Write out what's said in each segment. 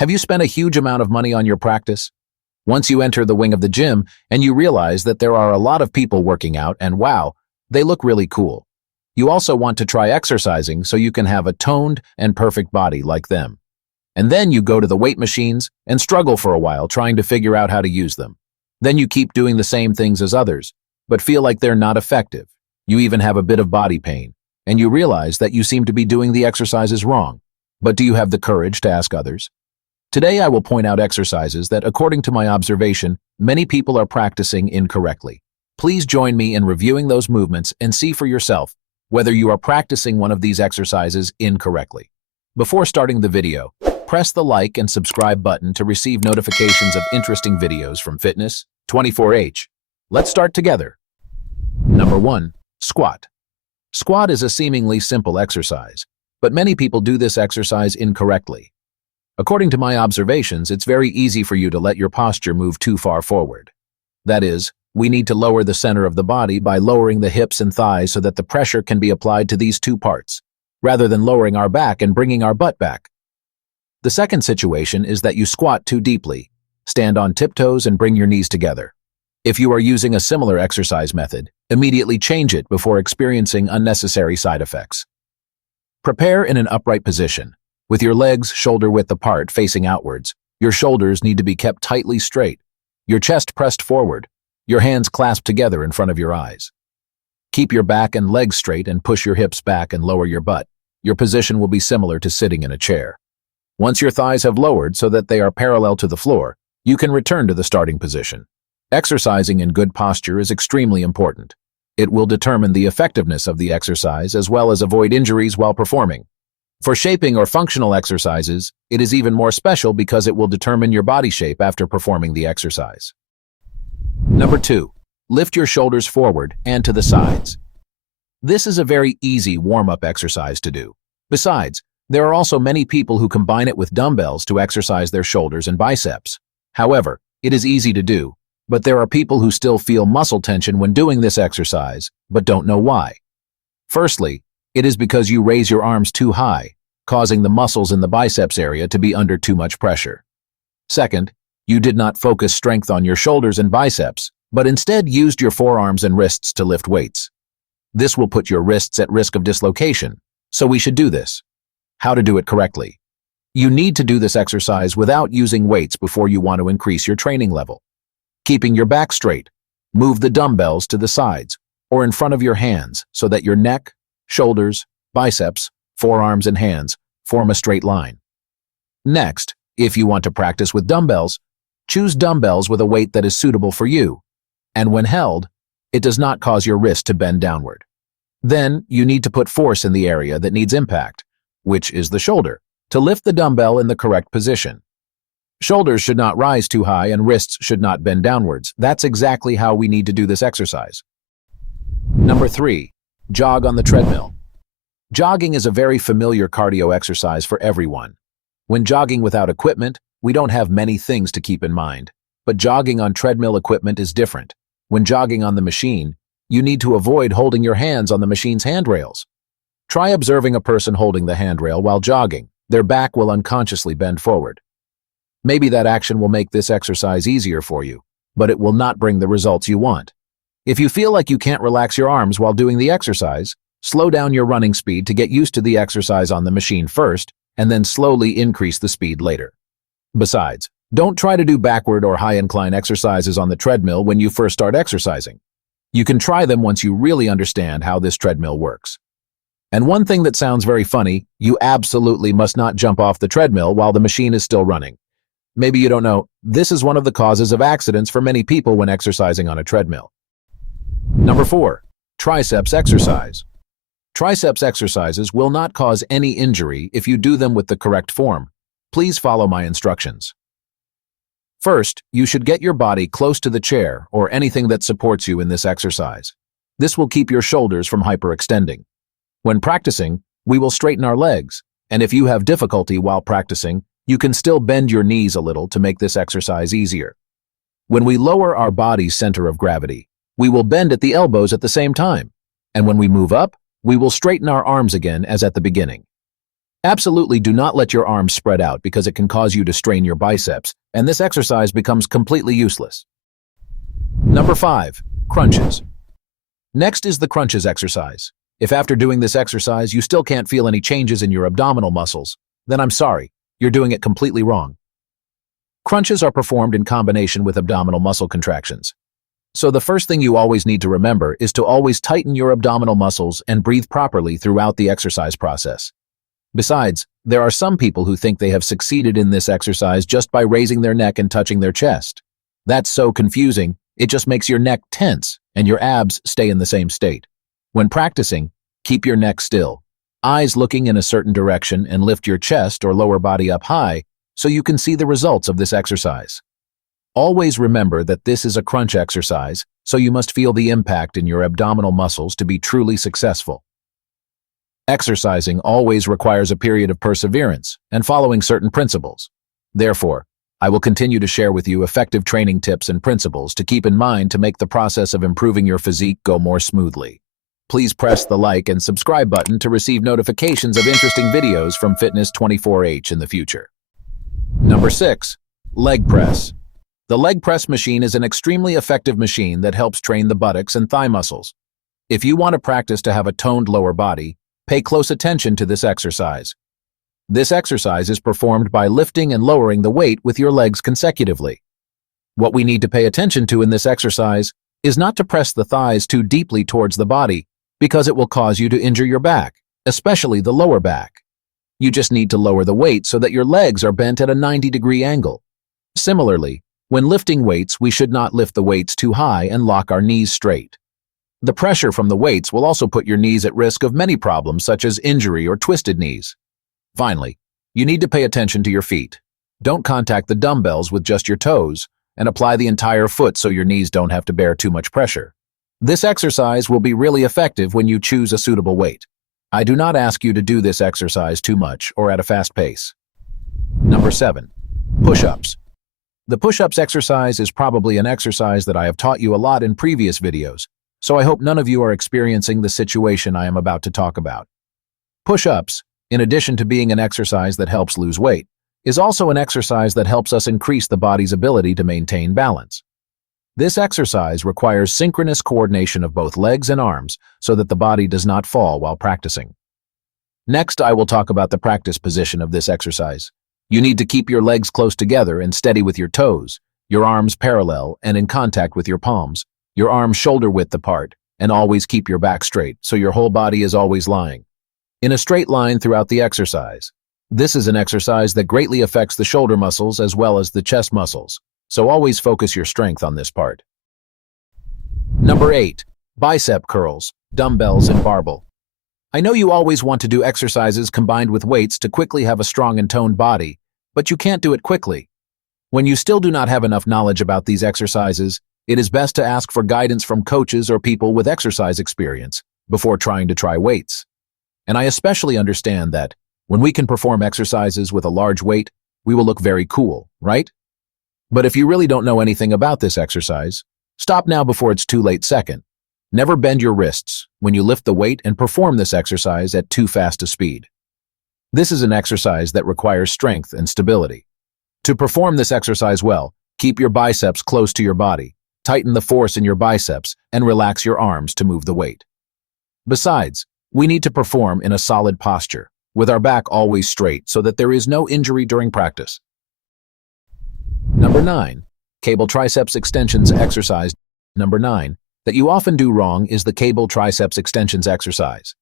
Have you spent a huge amount of money on your practice? Once you enter the wing of the gym and you realize that there are a lot of people working out and wow, they look really cool. You also want to try exercising so you can have a toned and perfect body like them. And then you go to the weight machines and struggle for a while trying to figure out how to use them. Then you keep doing the same things as others, but feel like they're not effective. You even have a bit of body pain, and you realize that you seem to be doing the exercises wrong. But do you have the courage to ask others? Today I will point out exercises that, according to my observation, many people are practicing incorrectly. Please join me in reviewing those movements and see for yourself whether you are practicing one of these exercises incorrectly. Before starting the video, press the like and subscribe button to receive notifications of interesting videos from Fitness 24H. Let's start together. Number 1. Squat. Squat is a seemingly simple exercise, but many people do this exercise incorrectly. According to my observations, it's very easy for you to let your posture move too far forward. That is, we need to lower the center of the body by lowering the hips and thighs so that the pressure can be applied to these two parts, rather than lowering our back and bringing our butt back. The second situation is that you squat too deeply. Stand on tiptoes and bring your knees together. If you are using a similar exercise method, immediately change it before experiencing unnecessary side effects. Prepare in an upright position. With your legs shoulder-width apart facing outwards, your shoulders need to be kept tightly straight, your chest pressed forward, your hands clasped together in front of your eyes. Keep your back and legs straight and push your hips back and lower your butt. Your position will be similar to sitting in a chair. Once your thighs have lowered so that they are parallel to the floor, you can return to the starting position. Exercising in good posture is extremely important. It will determine the effectiveness of the exercise as well as avoid injuries while performing. For shaping or functional exercises, it is even more special because it will determine your body shape after performing the exercise. Number 2. Lift your shoulders forward and to the sides. This is a very easy warm-up exercise to do. Besides, there are also many people who combine it with dumbbells to exercise their shoulders and biceps. However, it is easy to do, but there are people who still feel muscle tension when doing this exercise, but don't know why. Firstly, it is because you raise your arms too high, causing the muscles in the biceps area to be under too much pressure. Second, you did not focus strength on your shoulders and biceps, but instead used your forearms and wrists to lift weights. This will put your wrists at risk of dislocation, so we should do this. How to do it correctly? You need to do this exercise without using weights before you want to increase your training level. Keeping your back straight, move the dumbbells to the sides or in front of your hands so that your neck, shoulders, biceps, forearms, and hands form a straight line. Next, if you want to practice with dumbbells, choose dumbbells with a weight that is suitable for you, and when held, it does not cause your wrist to bend downward. Then, you need to put force in the area that needs impact, which is the shoulder, to lift the dumbbell in the correct position. Shoulders should not rise too high and wrists should not bend downwards. That's exactly how we need to do this exercise. Number 3. Jog on the treadmill. Jogging is a very familiar cardio exercise for everyone. When jogging without equipment, we don't have many things to keep in mind. But jogging on treadmill equipment is different. When jogging on the machine, you need to avoid holding your hands on the machine's handrails. Try observing a person holding the handrail while jogging. Their back will unconsciously bend forward. Maybe that action will make this exercise easier for you, but it will not bring the results you want. If you feel like you can't relax your arms while doing the exercise, slow down your running speed to get used to the exercise on the machine first, and then slowly increase the speed later. Besides, don't try to do backward or high incline exercises on the treadmill when you first start exercising. You can try them once you really understand how this treadmill works. And one thing that sounds very funny, you absolutely must not jump off the treadmill while the machine is still running. Maybe you don't know, this is one of the causes of accidents for many people when exercising on a treadmill. Number 4. Triceps exercise. Triceps exercises will not cause any injury if you do them with the correct form. Please follow my instructions. First, you should get your body close to the chair or anything that supports you in this exercise. This will keep your shoulders from hyperextending. When practicing, we will straighten our legs, and if you have difficulty while practicing, you can still bend your knees a little to make this exercise easier. When we lower our body's center of gravity, we will bend at the elbows at the same time, and when we move up, we will straighten our arms again as at the beginning. Absolutely do not let your arms spread out because it can cause you to strain your biceps, and this exercise becomes completely useless. Number 5. Crunches. Next is the crunches exercise. If after doing this exercise you still can't feel any changes in your abdominal muscles, then I'm sorry, you're doing it completely wrong. Crunches are performed in combination with abdominal muscle contractions. So the first thing you always need to remember is to always tighten your abdominal muscles and breathe properly throughout the exercise process. Besides, there are some people who think they have succeeded in this exercise just by raising their neck and touching their chest. That's so confusing, it just makes your neck tense and your abs stay in the same state. When practicing, keep your neck still, eyes looking in a certain direction, and lift your chest or lower body up high so you can see the results of this exercise. Always remember that this is a crunch exercise, so you must feel the impact in your abdominal muscles to be truly successful. Exercising always requires a period of perseverance and following certain principles. Therefore, I will continue to share with you effective training tips and principles to keep in mind to make the process of improving your physique go more smoothly. Please press the like and subscribe button to receive notifications of interesting videos from Fitness 24H in the future. Number 6. Leg press. The leg press machine is an extremely effective machine that helps train the buttocks and thigh muscles. If you want to practice to have a toned lower body, pay close attention to this exercise. This exercise is performed by lifting and lowering the weight with your legs consecutively. What we need to pay attention to in this exercise is not to press the thighs too deeply towards the body because it will cause you to injure your back, especially the lower back. You just need to lower the weight so that your legs are bent at a 90-degree angle. Similarly, when lifting weights, we should not lift the weights too high and lock our knees straight. The pressure from the weights will also put your knees at risk of many problems such as injury or twisted knees. Finally, you need to pay attention to your feet. Don't contact the dumbbells with just your toes, and apply the entire foot so your knees don't have to bear too much pressure. This exercise will be really effective when you choose a suitable weight. I do not ask you to do this exercise too much or at a fast pace. Number 7. Push-ups. The push-ups exercise is probably an exercise that I have taught you a lot in previous videos, so I hope none of you are experiencing the situation I am about to talk about. Push-ups, in addition to being an exercise that helps lose weight, is also an exercise that helps us increase the body's ability to maintain balance. This exercise requires synchronous coordination of both legs and arms so that the body does not fall while practicing. Next, I will talk about the practice position of this exercise. You need to keep your legs close together and steady with your toes, your arms parallel and in contact with your palms, your arms shoulder width apart, and always keep your back straight so your whole body is always lying in a straight line throughout the exercise. This is an exercise that greatly affects the shoulder muscles as well as the chest muscles, so always focus your strength on this part. Number 8. Bicep curls, dumbbells, and barbel. I know you always want to do exercises combined with weights to quickly have a strong and toned body, but you can't do it quickly. When you still do not have enough knowledge about these exercises, it is best to ask for guidance from coaches or people with exercise experience before trying to try weights. And I especially understand that when we can perform exercises with a large weight, we will look very cool, right? But if you really don't know anything about this exercise, stop now before it's too late. Second, never bend your wrists when you lift the weight and perform this exercise at too fast a speed. This is an exercise that requires strength and stability. To perform this exercise well, keep your biceps close to your body, tighten the force in your biceps, and relax your arms to move the weight. Besides, we need to perform in a solid posture, with our back always straight so that there is no injury during practice. Number 9. Cable triceps extensions exercise. Number 9. That you often do wrong is the cable triceps extensions exercise.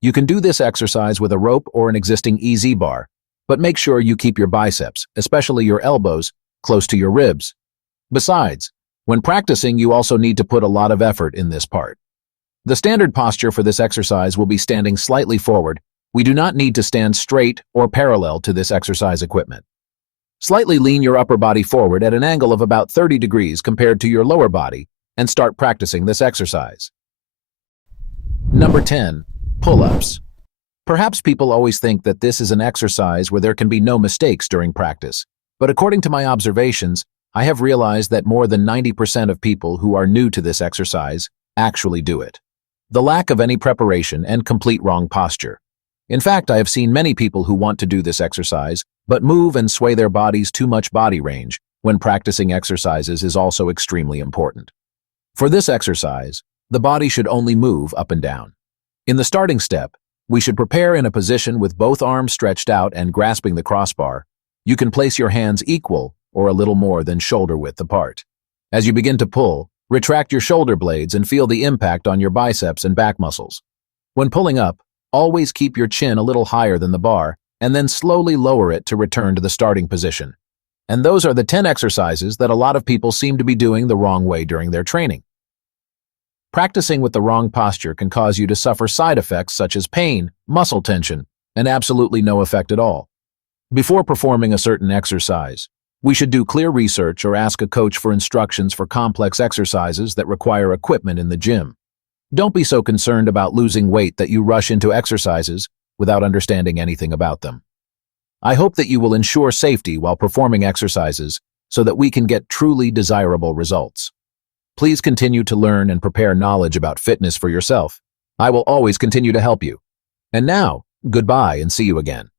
You can do this exercise with a rope or an existing EZ bar, but make sure you keep your biceps, especially your elbows, close to your ribs. Besides, when practicing, you also need to put a lot of effort in this part. The standard posture for this exercise will be standing slightly forward. We do not need to stand straight or parallel to this exercise equipment. Slightly lean your upper body forward at an angle of about 30 degrees compared to your lower body and start practicing this exercise. Number 10. Pull-ups. Perhaps people always think that this is an exercise where there can be no mistakes during practice, but according to my observations, I have realized that more than 90% of people who are new to this exercise actually do it. The lack of any preparation and complete wrong posture. In fact, I have seen many people who want to do this exercise, but move and sway their bodies too much body range when practicing exercises is also extremely important. For this exercise, the body should only move up and down. In the starting step, we should prepare in a position with both arms stretched out and grasping the crossbar. You can place your hands equal or a little more than shoulder width apart. As you begin to pull, retract your shoulder blades and feel the impact on your biceps and back muscles. When pulling up, always keep your chin a little higher than the bar and then slowly lower it to return to the starting position. And those are the 10 exercises that a lot of people seem to be doing the wrong way during their training. Practicing with the wrong posture can cause you to suffer side effects such as pain, muscle tension, and absolutely no effect at all. Before performing a certain exercise, we should do clear research or ask a coach for instructions for complex exercises that require equipment in the gym. Don't be so concerned about losing weight that you rush into exercises without understanding anything about them. I hope that you will ensure safety while performing exercises so that we can get truly desirable results. Please continue to learn and prepare knowledge about fitness for yourself. I will always continue to help you. And now, goodbye and see you again.